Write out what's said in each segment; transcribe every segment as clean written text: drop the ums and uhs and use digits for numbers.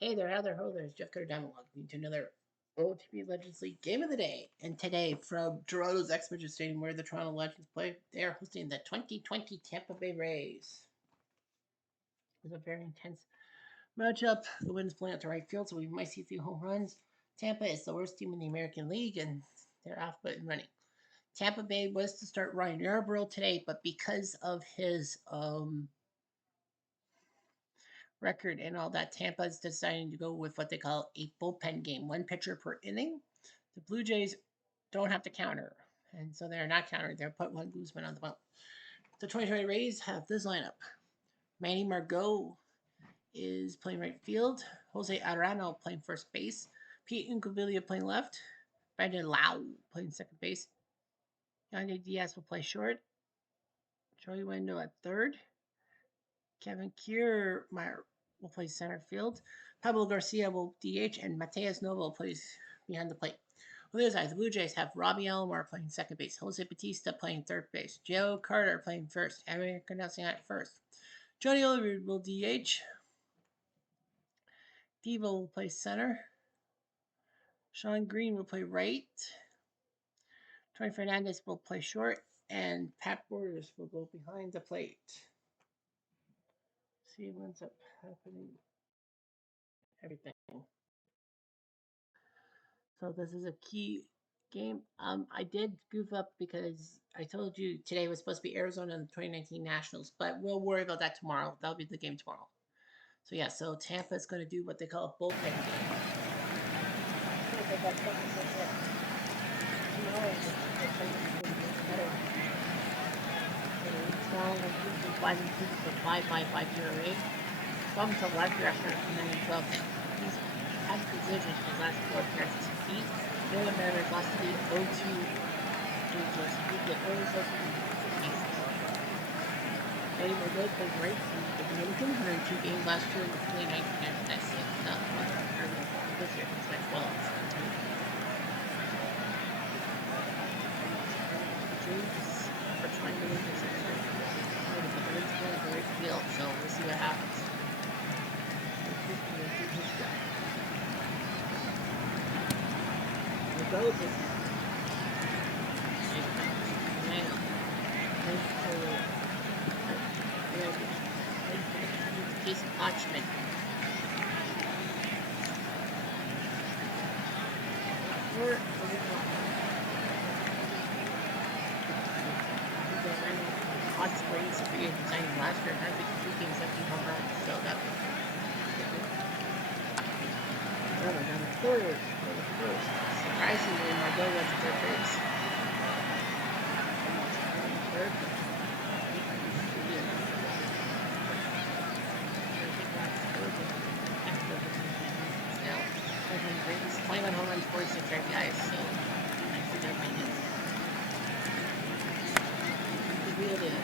Hey there, how there, ho there, it's Jeff Cutter Diamond welcoming to another Ootp Legends League Game of the Day. And today, from Toronto's X-Midget Stadium where the Toronto Legends play, they are hosting the 2020 Tampa Bay Rays. It's a very intense matchup. The wind's blowing out to right field, so we might see a few home runs. Tampa is the worst team in the American League, and they're off but running. Tampa Bay was to start Ryan Yarbrough today, but because of his record and all that, Tampa is deciding to go with what they call a bullpen game, one pitcher per inning. The Blue Jays don't have to counter, and so they're not countering. They'll put one Guzman on the mound. The 2020 Rays have this lineup. Manny Margot is playing right field. Jose Arano playing first base. Pete Incaviglia playing left. Brandon Lau playing second base. Yandy Diaz will play short. Joey Wendell at third. Kevin Kiermaier will play center field. Pablo Garcia will DH, and Mateus Novo plays behind the plate. On the other side, the Blue Jays have Robbie Alomar playing second base, Jose Batista playing third base, Joe Carter playing first, Eric announcing at first. Johnny Oliver will DH. Devo will play center. Sean Green will play right. Tony Fernandez will play short, and Pat Borders will go behind the plate. See what ends up happening. Everything. So this is a key game. I did goof up because I told you today was supposed to be Arizona and the 2019 Nationals, but we'll worry about that tomorrow. That'll be the game tomorrow. So yeah, so Tampa is going to do what they call a bullpen game. From to left direction and then 12 He's had position for his last 4 appearances. He Million Mariners lost to the 0-2 Rangers. He did early social cases. Eddie Margot played right in the Dominican, 102 games last year in the 2019 National this year, he's got 12. James are trying to win this year. But the wind's blowing to right field, so we'll see what happens. Go to Jason Hodgman. Hot Springs free and signing last year. I think 2 games 17 home runs, so that was down the third. Surprisingly, Margot was third base. Third. He's 21 home runs, 46 RBIs, so I think that might get the real deal.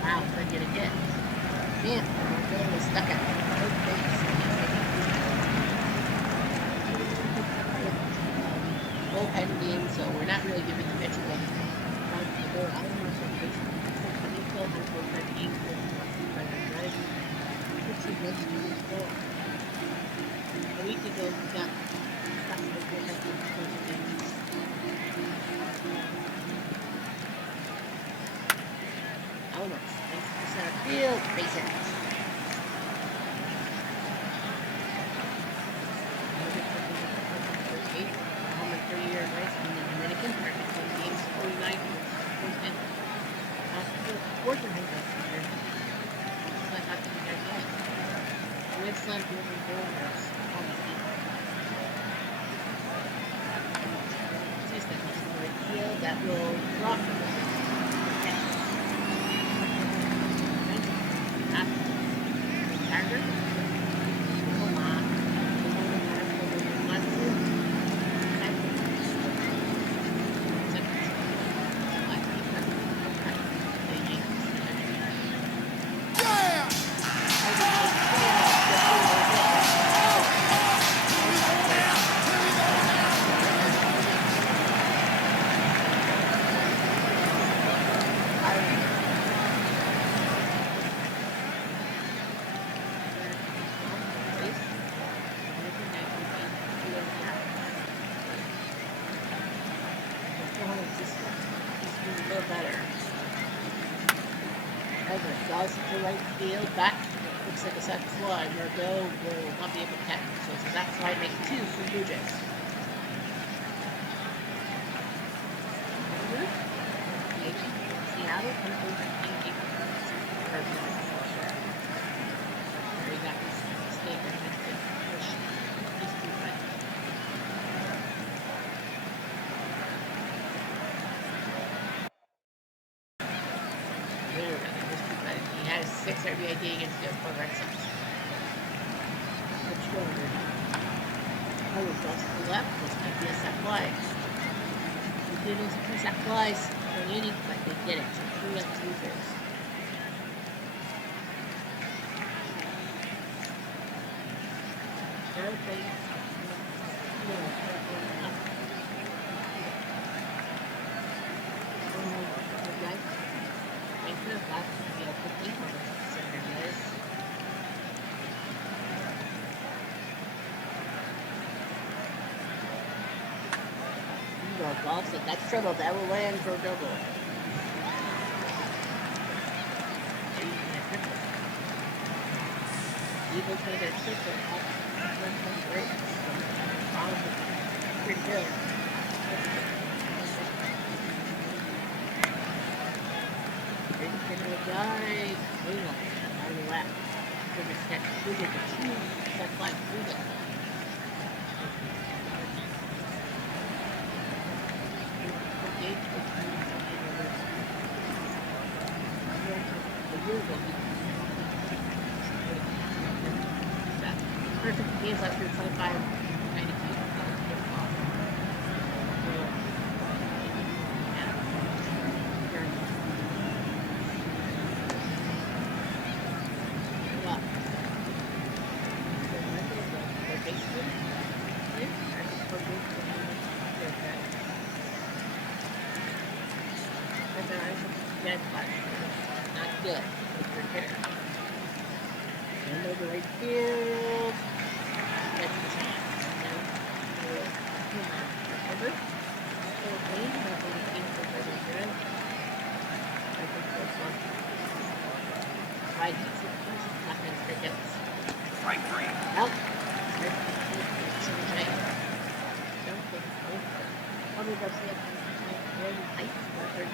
Wow, could get again. Man, Margot was stuck at third base. Bullpen game, so we're not really giving the pitcher one. I don't know if it's bullpen game. A week ago, we got Almost. Thanks to center field. Base hit. Home run 30-year race in the Dominican. 13 games, 49 and fourth in his last year. So I thought you guys like. We have Slam Field bowlers on the field. Sees that much in the right field. That will drop the ball. However, Gauss to right field, back. Looks like a sack fly. Margot will not be able to catch. So it's a sack fly, make 2 for Blue Jays. Over. Seattle, there you got this mistake. I had to push these 2 buttons. There we go. This 2 buttons. He has 6 RBID against the 4 Red Sox. Let's go over. Oh, across to the left. This might be a sack fly. We did lose 2 sack flies for an inning, but they did it. So 3 losers. Everything. Golf said that's trouble. That will land for a double. Eagles made their triple up 1.8. Pretty good. Into a guy, on the left. So this catch, we get the 2 set flag through it. Perfect games last year, 25, 90 feet. Not good. And over right field. That's the time. Over. Clean. Nothing clean for very good. I think that's one. 5 pieces. Not going to strike outs. Strike 3. Out. Strike 3. Don't think so. Probably go see it. Very tight. 13.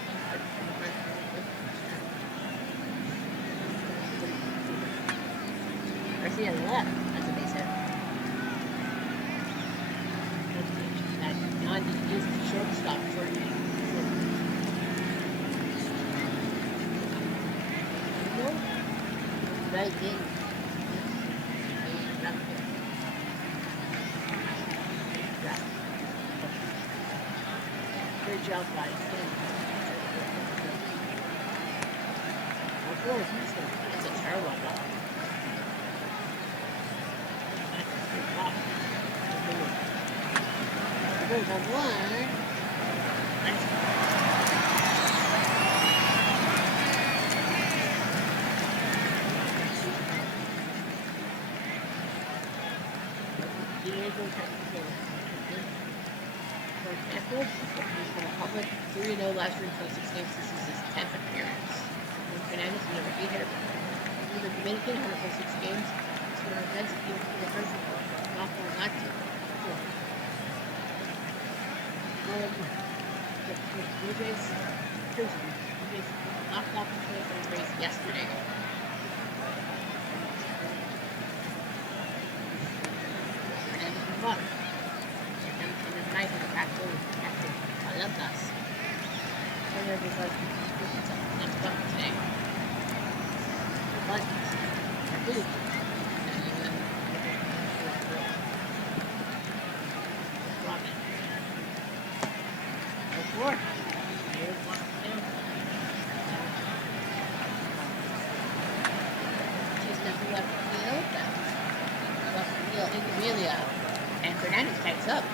Garcia left. That's a base hit. That Gandhi is the shortstop for me. Right in. Good job, guys. That's a terrible ball. There's a one. Nice. Diego Castillo. For example, he's been a public 3-0 last year in 26 games. This is his 10th appearance. Fernandez, number 8 hitter. He's a Dominican, 106 games. He's been on events, he's been the first before. Not going not to. The Blue Jays knocked off the first race yesterday. Fernandez move up. And the night in the back door. I love us. And everybody's looking something next up today. The buttons are blue. Four. Here's one down. She's nothing left field. Left field in Amelia. And Fernandez takes up.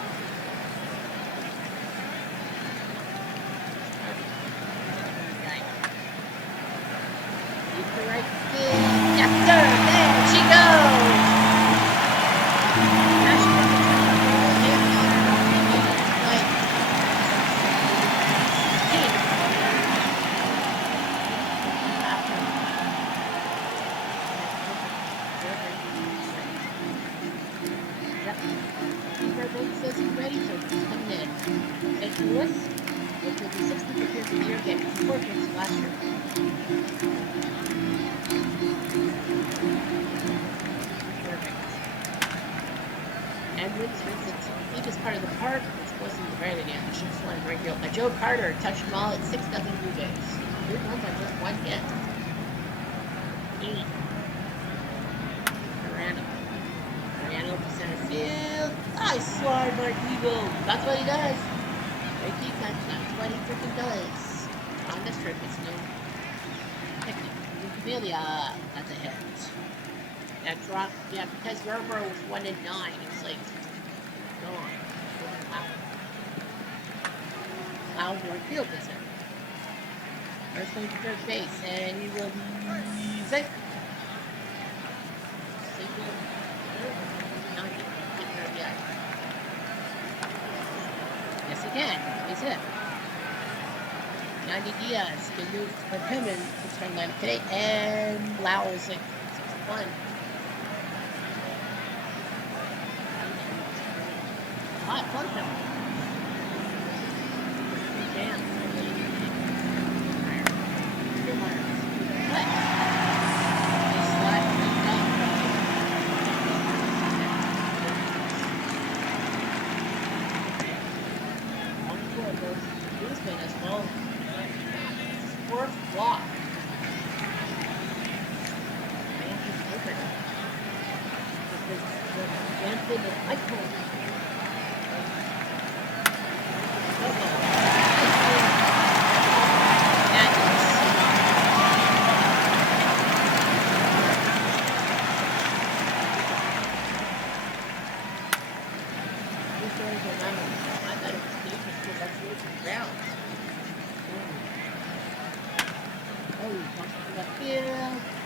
Deep to right field. Yes, sir. There she goes. Perfect. Edmonds wins the deepest part of the park. It's wasn't the right idea. I should have wanted to break it. Joe Carter touched them all at 6-0 Blue Jays. 3 runs on just 1 hit. 8. Mariano to center field. Nice slide by Eagle. That's what he does. Great defense. That's what he freaking does. On this trip, it's no picnic. Amelia. That's a hit. That drop, yeah, because Yarborough was 1-9. It's like gone. Loud North Field is it. First going to third base, and he will be safe. Single. Not getting there yet. Yes, he can. He's hit. Yandy Diaz can move from him and the turn line today, and Lau is like 6-1. Hot fun him. Damn. As well. Fourth block.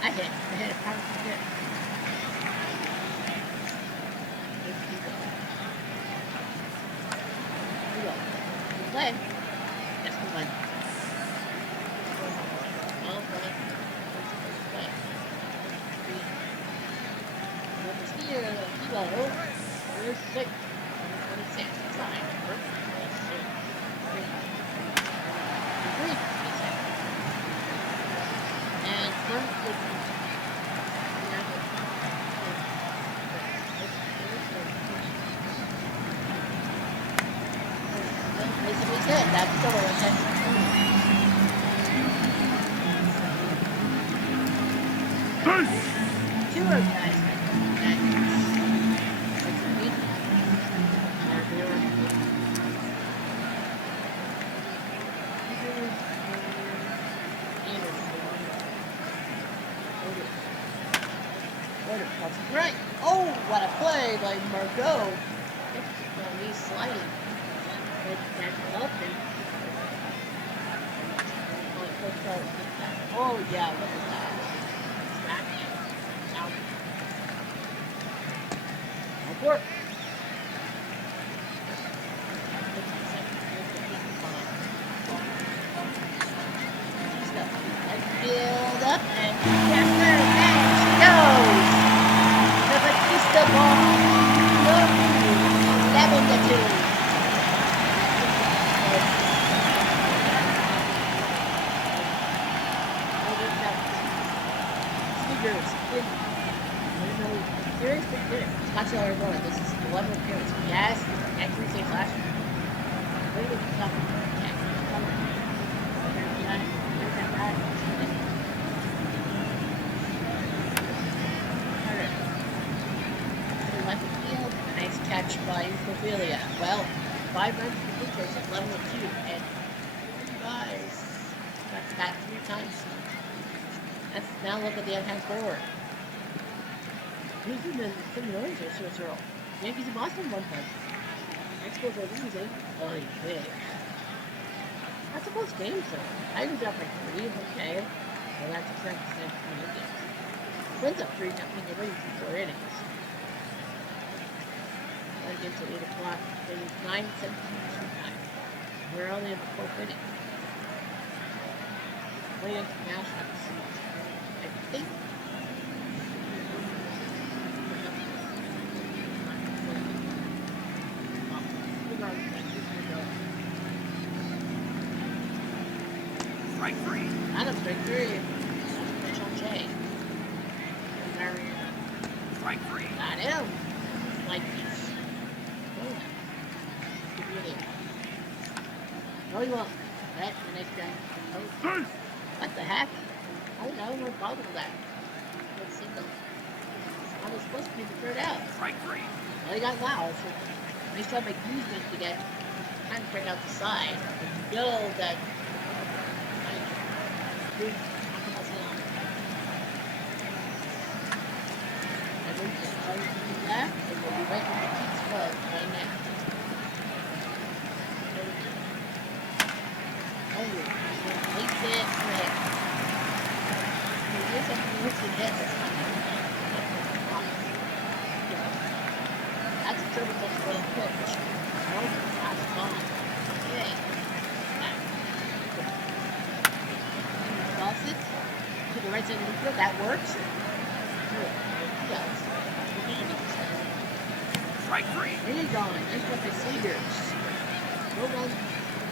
I hit a powerful hit. Play. Yes, we won. Well played. Play. Numbers here, Kilo. We're 6. 26. Fine. Three. And first, that's still a retention. 2 of guys. Right. Oh, what a play by Margot. He's sliding. Oh yeah, look at that. Smack it. Out. Report. Build up and yes sir, and she goes. The Batista ball. 11-2. Serious big dinner. Scottsdale, Arizona. This is the level of appearance. Yes, actually say flash. Wait a minute. Nice catch by Ophelia. Well, 5 runs for the Blue Jays at level 2, and 3 guys got to bat 3 times. Let's now look at the other hand forward. Who's in the Seminoles or 0-0? Yankees and Boston 1 point. Expos are losing. Oh, big. That's a close game, so. Tigers up by 3, okay. Well, that's a 7% from the games. Twins up 3-0, they're waiting for 4 innings. That gets at 8 o'clock. It is 9:17 time. We're only in the 4th inning. Waiting for Nationals. I think. Strike 3. Adams strike three. That's a pitch on Jay. Strike three. Got him. Like this. Oh. No, he won't. That's the next guy. Oh. What the heck? I don't know. We're bothered with that. Let's single. I was supposed to be the third out. Strike three. Well, he got loud. So nice job by Guzman to get kind of break out the side. And know that. Left, and we'll be right on the Keats Club right now. Oh, makes it quick. There's a missing hit that's coming. That's a triple touch for a pitch. Oh, that's gone. Okay. Toss it to the right side of the field. That works. Good. He does. Strike three. There you go. Nice one for Seegers. No runs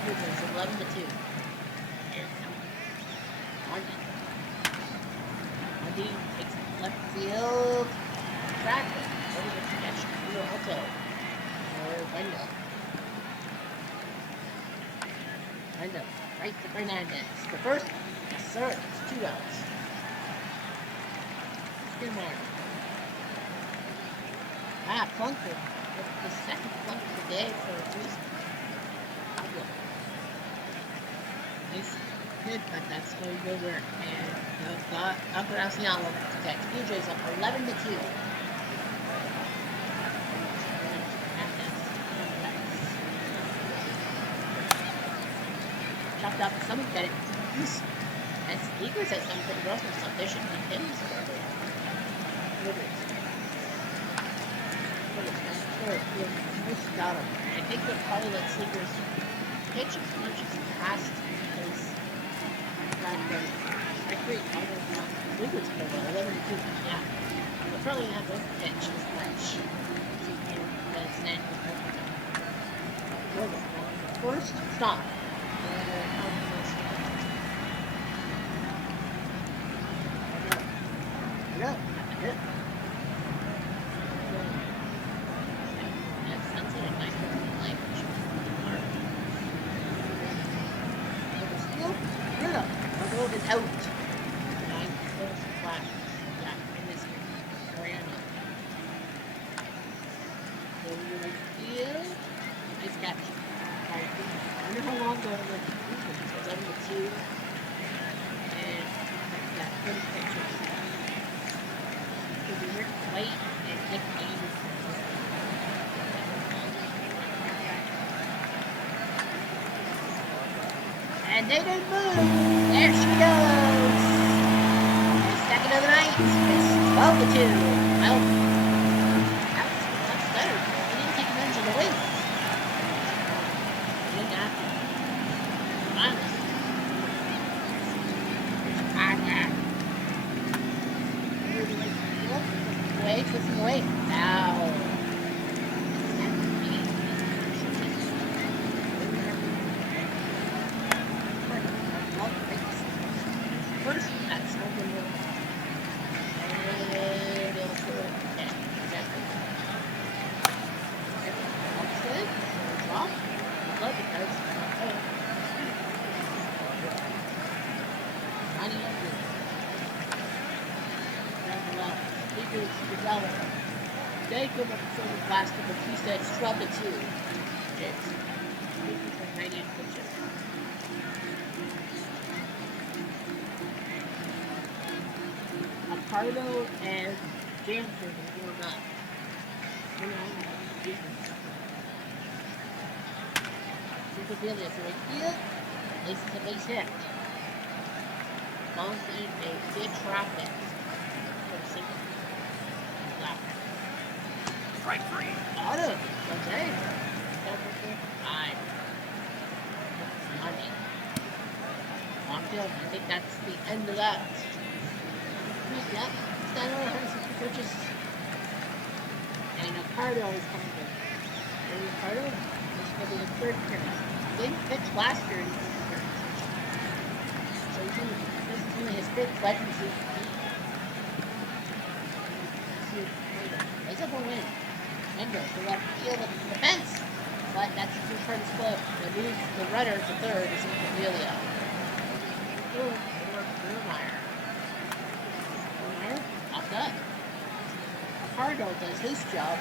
for Seegers. 11-2. Martin takes left field. Track. Over the catch. Alto. Or Wendell. Wendell. Right to Fernandez. The first. Yes, sir. It's 2 outs. Good morning. Plunker. The second plunk of the day for a reason. Nice hit, but that's going nowhere. And Alcaraciano to catch. Blue Jays up 11-2. Chopped up. Someone got it. And Eagles has something else or something. There should be him. Got him. I think they'll probably let Seegers pitch as much as past his I agree. Seegers play well. 11-2. Yeah. They'll probably have to pitch as much as he can as Nancy. First, stop. No. Good. Is out. 9 close flash. Yeah, in this Ariana. Over the field. Nice catch. I wonder how long they'll let the movement. So 7-2. And yeah, 30 pitches. Could be Rick White and Nick Davis. And they didn't move. There she goes. Second of the night. It's 12-2. Well, that's better. He didn't take advantage of the win. He didn't have to. Finally. Away, twisting away. Now. First, that's open the and it'll put it. Yeah, exactly. That's good. Drop. I love it, guys. Money under. Down the left. Speakers, develop. They give up the silver plastic, but he said it's 12-2. James. Speakers for 98 pitches. Carlo and Jansen are going up. Super Billy is right here. This is a base hit. Bones in a good traffic. For a single. Left. Strike three. Auto. Okay. 5. Money. Locked in. I think that's the end of that. Yep, Stanley has some pitches. And Ricardo is coming in. And Ricardo is going to be the third appearance. He didn't pitch last year in the third appearance. So he's in the Spitz Legends is Raise up a win. Endo to left field of the fence. But that's a two-turn split. That moves the runner to third is Amelia. Third for Burmeyer. Burmeyer, not good. Ricardo does his job.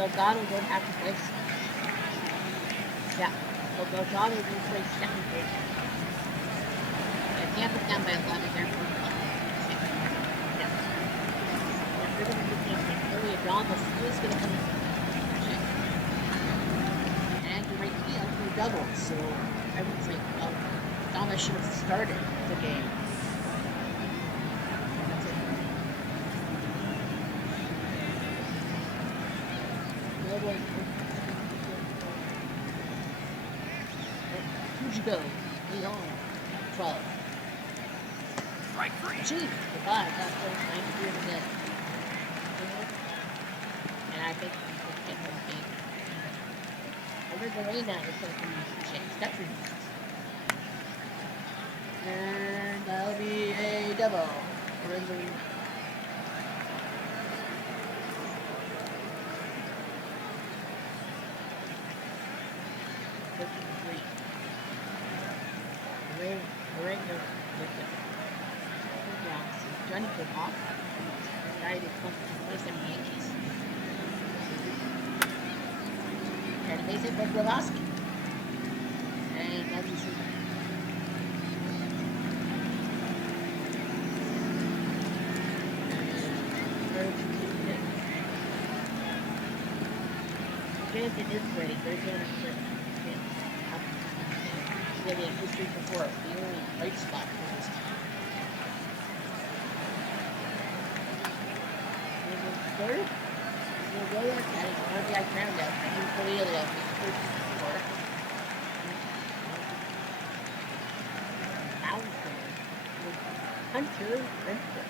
Delgado don't have to play. Yeah, so Delgado will play second base. I can't put down by 11 there. Yeah. They're going to put down early Adamas. He's going to come and to right field for a double. So I would say Adamas should have started the game. Who'd you go? Leon. 12. Strike three. Chief. Goodbye. Got 93 in the net. And I think we'll get one game. Over the rain now, it's going to be chance. That's pretty nice. And that'll be a double. We're in the 13-3. The ring with the Johnny took off. Guy did 27 Yankees. And base hit for Blavatsky. And that'll be super. Fans in this grade, they're going to be in history before the only bright spot for this team. And then third, we'll go like that. It's an RBI ground out. I can put it up. It's 34. Hunter Renfro.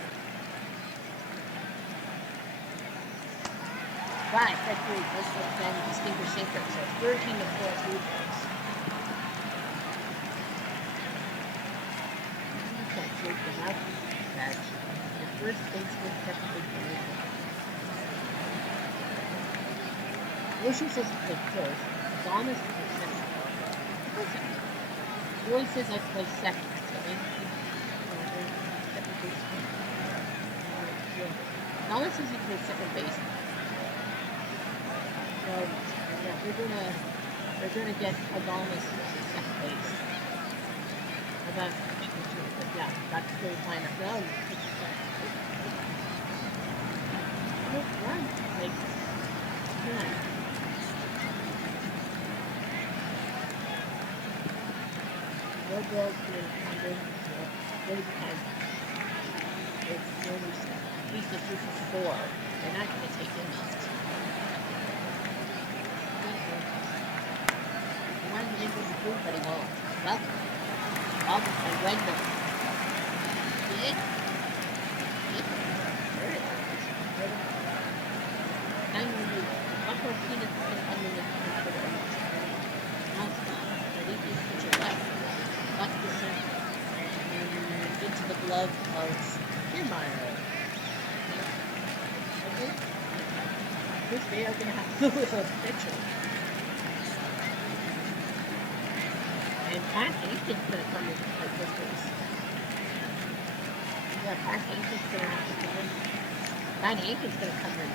5, strike 3, first up down with the stinker sinker. So 13-4 Blue Jays. Take them out that the first baseman technically played. Yoshi says he played first. Thomas played second. I play second. Roy says I play second. So maybe second baseman. Thomas says he played second base. So yeah, they're gonna get Adonis at second base. About but yeah, that's the line up now. Run. Like, yeah. No girls in under 45. It's only at least a 2 for 4. They're not going to take him out. He wanted to enter the food, but he won't. Well, I read them. Did? Where is it? I'm going to do Buffalo Peanuts is going to come in and put it on the but he did put your left. Left the center. And into the glove of Kiermaier. Okay? Which they are going to have to do with a pitcher. And Pat Aiken's going to come in like this base. Yeah, Pat Aiken's going to have to come in. Pat Aiken's going to come in.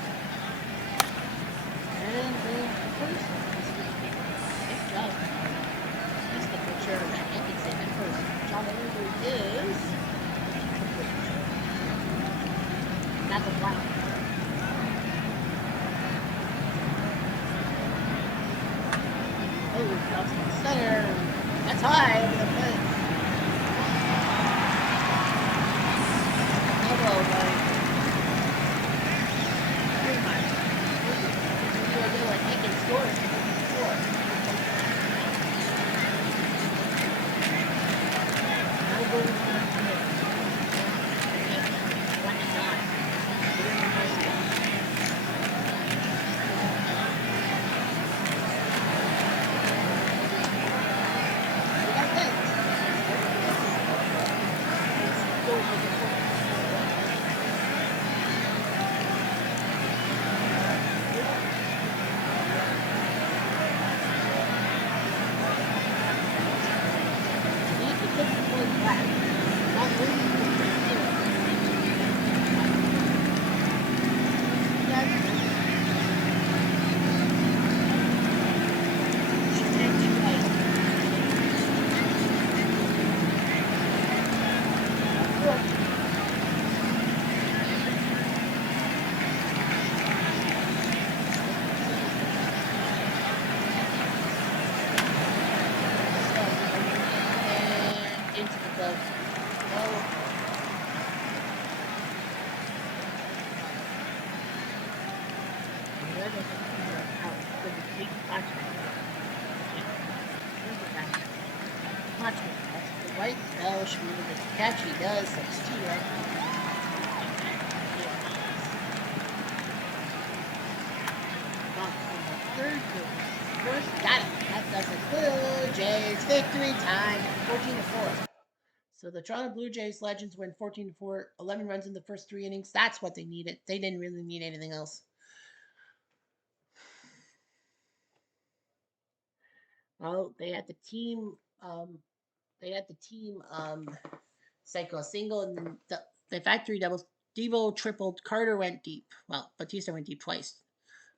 And the first nice job. He's the pitcher that Aiken's in at first. John Oliver is that's a black. Oh, drops in the center. That's high over the fence. Elbow by Kiermaier. I think it scores. Elbow 1-9. Watch me. Where's the back? Watch me. The white bell should be able to catch. He does. That's 2 red. Third first, got it. That does it. Blue Jays victory time, 14-4. So the Toronto Blue Jays Legends win 14-4, 11 runs in the first 3 innings. That's what they needed. They didn't really need anything else. Well, they had the team. They had the team cycle a single, and then the factory doubles. Devo tripled. Carter went deep. Well, Batista went deep twice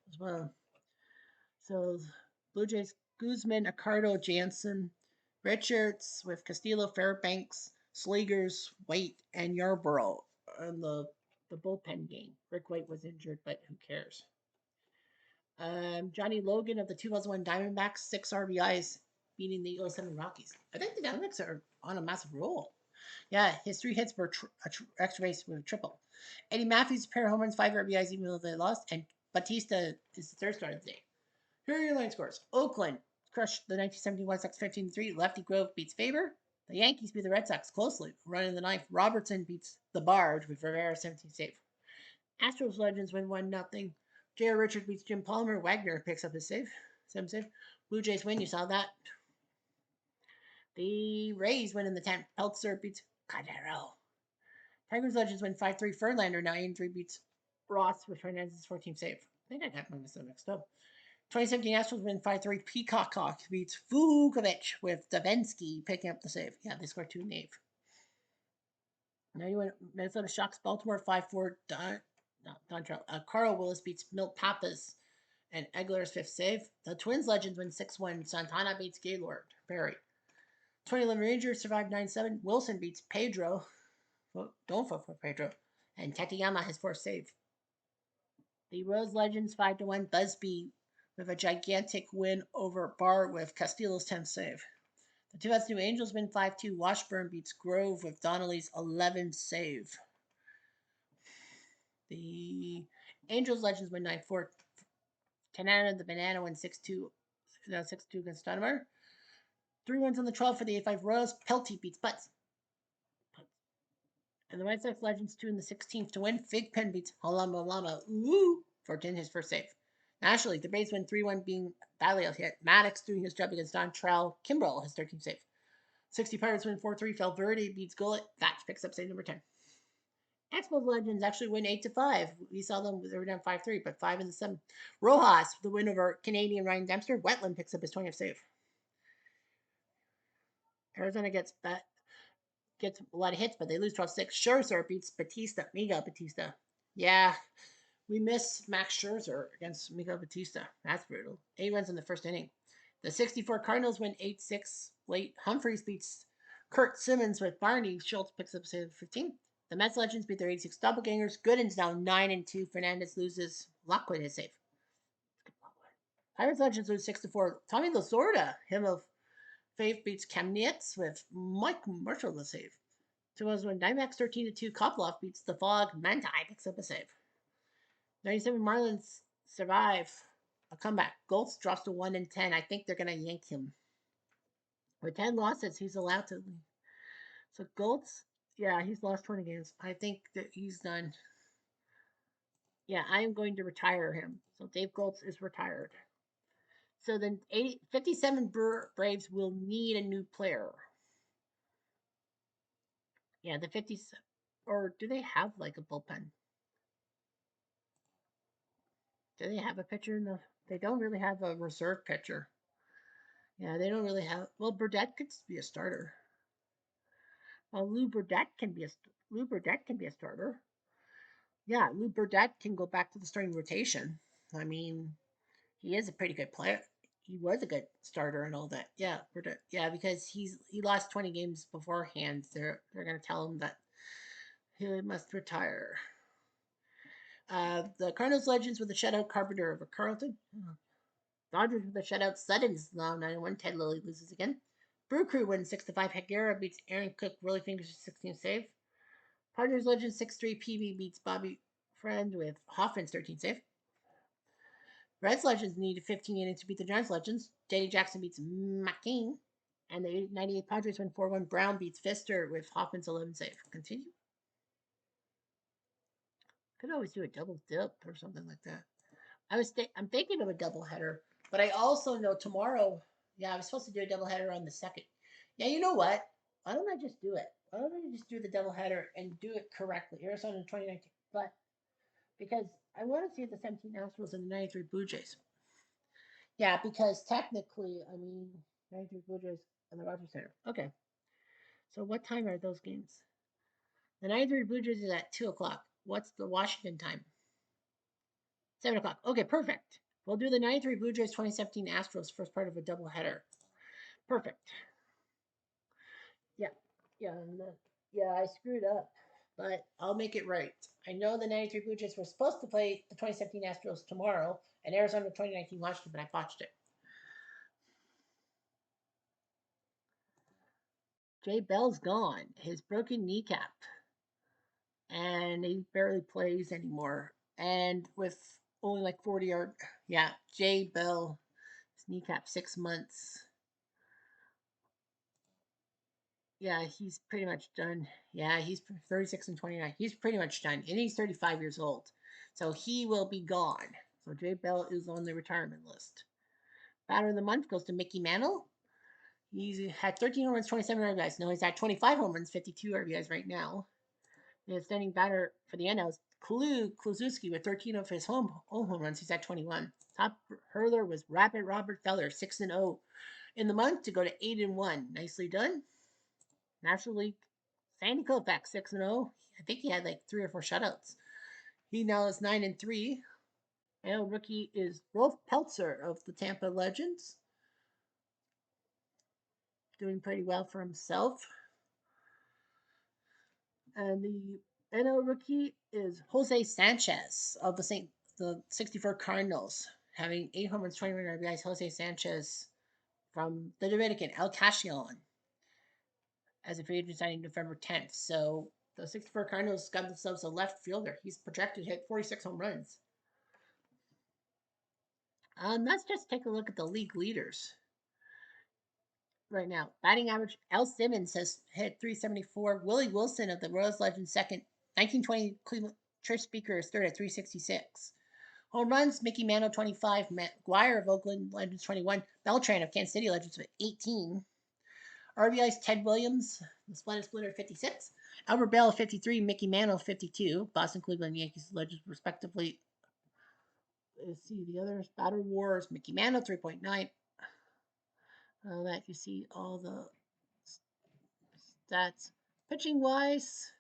as well. So Blue Jays Guzman, Accardo, Jansen, Richards with Castillo, Fairbanks, Slegers, White, and Yarborough in the bullpen game. Rick White was injured, but who cares? Johnny Logan of the 2001 Diamondbacks, 6 RBIs, beating the 07 Rockies. I think the Diamondbacks are on a massive roll. Yeah, his 3 hits were extra base with a triple. Eddie Matthews, pair of home runs, 5 RBIs, even though they lost. And Batista is the third starter of the day. Here are your line scores. Oakland crushed the 1971 White Sox 15-3. Lefty Grove beats Faber. The Yankees beat the Red Sox closely, running the ninth. Robertson beats the Barge with Rivera 17 save. Astros Legends win 1-0. J.R. Richard beats Jim Palmer. Wagner picks up his save. 7 save. Blue Jays win. You saw that. The Rays win in the 10th. Peltzer beats Cadero. Tigers Legends win 5-3. Fernlander 9-3 beats Ross with Fernandez's 14th save. I think I got my mixed up. 2017 Astros win 5-3. Peacock beats Vukovic with Davinsky picking up the save. Yeah, they scored 2 in the 8th. Now you win Minnesota Shocks Baltimore 5-4. Carl Willis beats Milt Pappas and Egler's 5th save. The Twins Legends win 6-1. Santana beats Gaylord Perry. 2011 Rangers survived 9-7. Wilson beats Pedro. Don't vote for Pedro. And Tateyama his 4th save. The Rose Legends 5-1. Busby with a gigantic win over Barr with Castillo's 10th save. The 2002 Angels win 5-2. Washburn beats Grove with Donnelly's 11th save. The Angels Legends win 9-4. Canada, the Banana win 6-2. 6-2 against Dunbar. 3 wins on the 12 for the 8-5 Royals. Pelty beats Butts. And the White Sox Legends 2 in the 16th to win. Figpen beats Halama for his 1st save. National League, the Braves win 3-1, being badly out hit. Maddox doing his job against Don Trell. Kimbrell, his 13th save. 60 Pirates win 4-3. Valverde beats Gullit. Thatch picks up save number 10. Expos Legends actually win 8-5. We saw them, they were down 5-3, but 5 in the 7th. Rojas, the win over Canadian Ryan Dempster. Wetland picks up his 20th save. Arizona gets a lot of hits, but they lose 12-6. Scherzer beats Miguel Batista. Yeah, we miss Max Scherzer against Miguel Batista. That's brutal. 8 runs in the 1st inning. The 64 Cardinals win 8-6 late. Humphreys beats Kurt Simmons with Barney. Schultz picks up save 15. The Mets Legends beat their 86 doppelgangers. Gooden's now 9-2. Fernandez loses. Lockwood his save. Pirates Legends lose 6-4. Tommy Lasorda, him of Faith beats Kamnitz with Mike Marshall the save. 2001 Diamondbacks 13-2. Koploff beats the Fog. Manti picks up a save. 97 Marlins survive a comeback. Goltz drops to 1-10. I think they're gonna yank him. With 10 losses, he's allowed to leave. So Goltz, yeah, he's lost 20 games. I think that he's done. Yeah, I am going to retire him. So Dave Goltz is retired. So then 57 Braves will need a new player. Yeah, the 50s, or do they have like a bullpen? Do they have a pitcher in the? They don't really have a reserve pitcher. Yeah, they don't really have. Well, Burdette could be a starter. Well, Lou Burdette can be a starter. Yeah, Lou Burdette can go back to the starting rotation. I mean, he is a pretty good player. He was a good starter and all that. Yeah, Burdette. Yeah, because he lost 20 games beforehand. They're gonna tell him that he must retire. The Cardinals Legends with a shutout. Carpenter over Carlton. Dodgers with a shutout. Sutton's now 9-1. Ted Lilly loses again. Brew Crew wins 6-5. Higuera beats Aaron Cook. Willie Fingers 16 save. Padres Legends 6-3. PB beats Bobby Friend with Hoffman's 13 save. Reds Legends needed 15 innings to beat the Giants Legends. Danny Jackson beats McCain. And the 98 Padres win 4-1. Brown beats Fister with Hoffman's 11 save. Continue. Could always do a double dip or something like that. I'm thinking of a double header, but I also know tomorrow. Yeah, I was supposed to do a double header on the second. Yeah, you know what? Why don't I just do it? Why don't I just do the double header and do it correctly? Arizona 2019, but because I want to see the 17 Astros and the 93 Blue Jays. Yeah, because technically, I mean, 93 Blue Jays and the Rogers Center. Okay, so what time are those games? The 93 Blue Jays is at 2 o'clock. What's the Washington time? 7 o'clock. Okay, perfect. We'll do the 93 Blue Jays 2017 Astros first part of a doubleheader. Perfect. Yeah, yeah, yeah. I screwed up, but I'll make it right. I know the 93 Blue Jays were supposed to play the 2017 Astros tomorrow and Arizona 2019 Washington, but I botched it. Jay Bell's gone. His broken kneecap, and he barely plays anymore. And with only like 40 yeah, Jay Bell, his kneecap 6 months. Yeah, he's pretty much done. Yeah, he's 36 and 29. He's pretty much done. And he's 35 years old. So he will be gone. So Jay Bell is on the retirement list. Batter of the month goes to Mickey Mantle. He's had 13 home runs, 27 RBIs. No, he's at 25 home runs, 52 RBIs right now. The standing batter for the NL is Kluszewski with 13 of his home runs. He's at 21. Top hurler was Rapid Robert Feller, 6-0 in the month to go to 8-1. Nicely done. National League, Sandy Koufax 6-0. I think he had like 3 or 4 shutouts. He now is 9-3. And rookie is Rolf Peltzer of the Tampa Legends, doing pretty well for himself. And the NL rookie is Jose Sanchez of the 64 Cardinals, having 8 home runs, 21 RBIs. Jose Sanchez from the Dominican, El Castellon, as a free agent signing November 10th. So the 64 Cardinals got themselves a left fielder. He's projected to hit 46 home runs. Let's just take a look at the league leaders right now. Batting average, Al Simmons has hit 374. Willie Wilson of the Royals Legends second. 1920 Cleveland Trish Speaker is third at 366. Home runs, Mickey Mantle 25. McGuire of Oakland Legends 21. Beltran of Kansas City Legends with 18. RBIs, Ted Williams, the splitter 56. Albert Bell 53. Mickey Mantle 52. Boston, Cleveland, Yankees Legends respectively. Let's see the others. Battle Wars, Mickey Mantle 3.9. That you see all the stats. Pitching wise,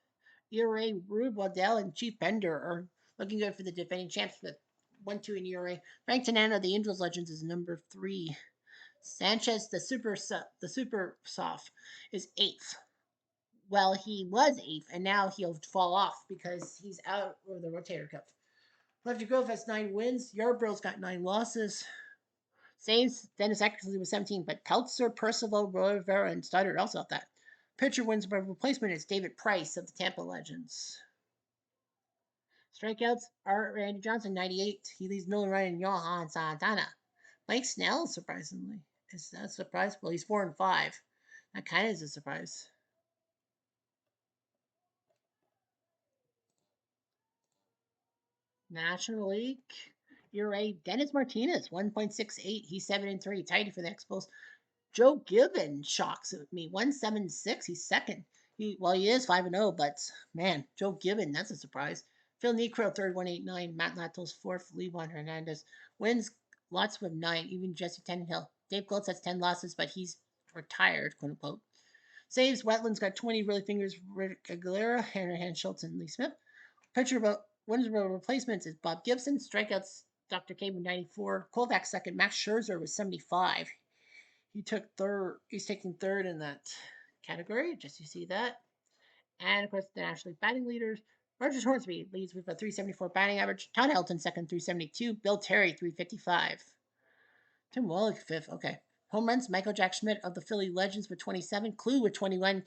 ERA, Rube Waddell and Chief Bender are looking good for the defending champs with 1-2 in ERA. Frank Tanana, the Angels Legends, is number 3. Sanchez, the super soft, is 8th. Well, he was 8th, and now he'll fall off because he's out of the rotator cuff. Lefty Grove has 9 wins. Yarbrough's got 9 losses. Saints, Dennis Eckersley with 17, but Peltzer, Percival, Rivera, and Studdard also have that. Pitcher wins by replacement is David Price of the Tampa Legends. Strikeouts are Randy Johnson, 98. He leads Nolan Ryan and Johan Santana. Mike Snell, surprisingly. Is that a surprise? Well, he's 4-5. That kind of is a surprise. National League, ERA, Dennis Martinez, 1.68. He's 7-3. Tidy for the Expos. Joe Gibbon shocks me. 176. He's second. He is 5-0, but man, Joe Gibbon, that's a surprise. Phil Necro, third, 189. Matt Latos, fourth. Levon Hernandez wins lots with 9. Even Jesse Tenhill. Dave Goltz has 10 losses, but he's retired, quote unquote. Saves, Wetland's got 20. Really fingers, Rick Aguilera, Hanahan, Schultz, and Lee Smith. Pitcher about wins about replacements is Bob Gibson. Strikeouts, Dr. K with 94. Kovac second. Max Scherzer with 75. He took third. He's taking third in that category. Just you see that. And of course, the National League batting leaders. Rogers Hornsby leads with a 374 batting average. Todd Helton second, 372. Bill Terry, 355. Tim Wallach fifth. Okay. Home runs, Michael Jack Schmidt of the Philly Legends with 27. Clue with 21.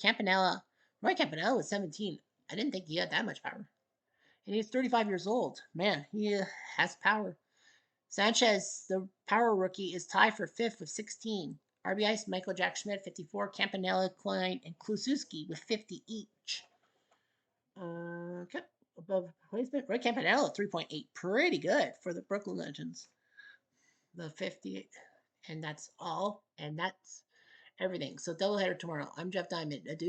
Roy Campanella with 17. I didn't think he had that much power. And he's 35 years old. Man, he has power. Sanchez, the power rookie, is tied for fifth with 16. RBI's Michael Jack Schmidt, 54. Campanella, Klein, and Kluszewski with 50 each. Okay. Above replacement, Roy Campanella, 3.8. Pretty good for the Brooklyn Legends. The 50. And that's all. And that's everything. So doubleheader tomorrow. I'm Jeff Diamond. Adieu.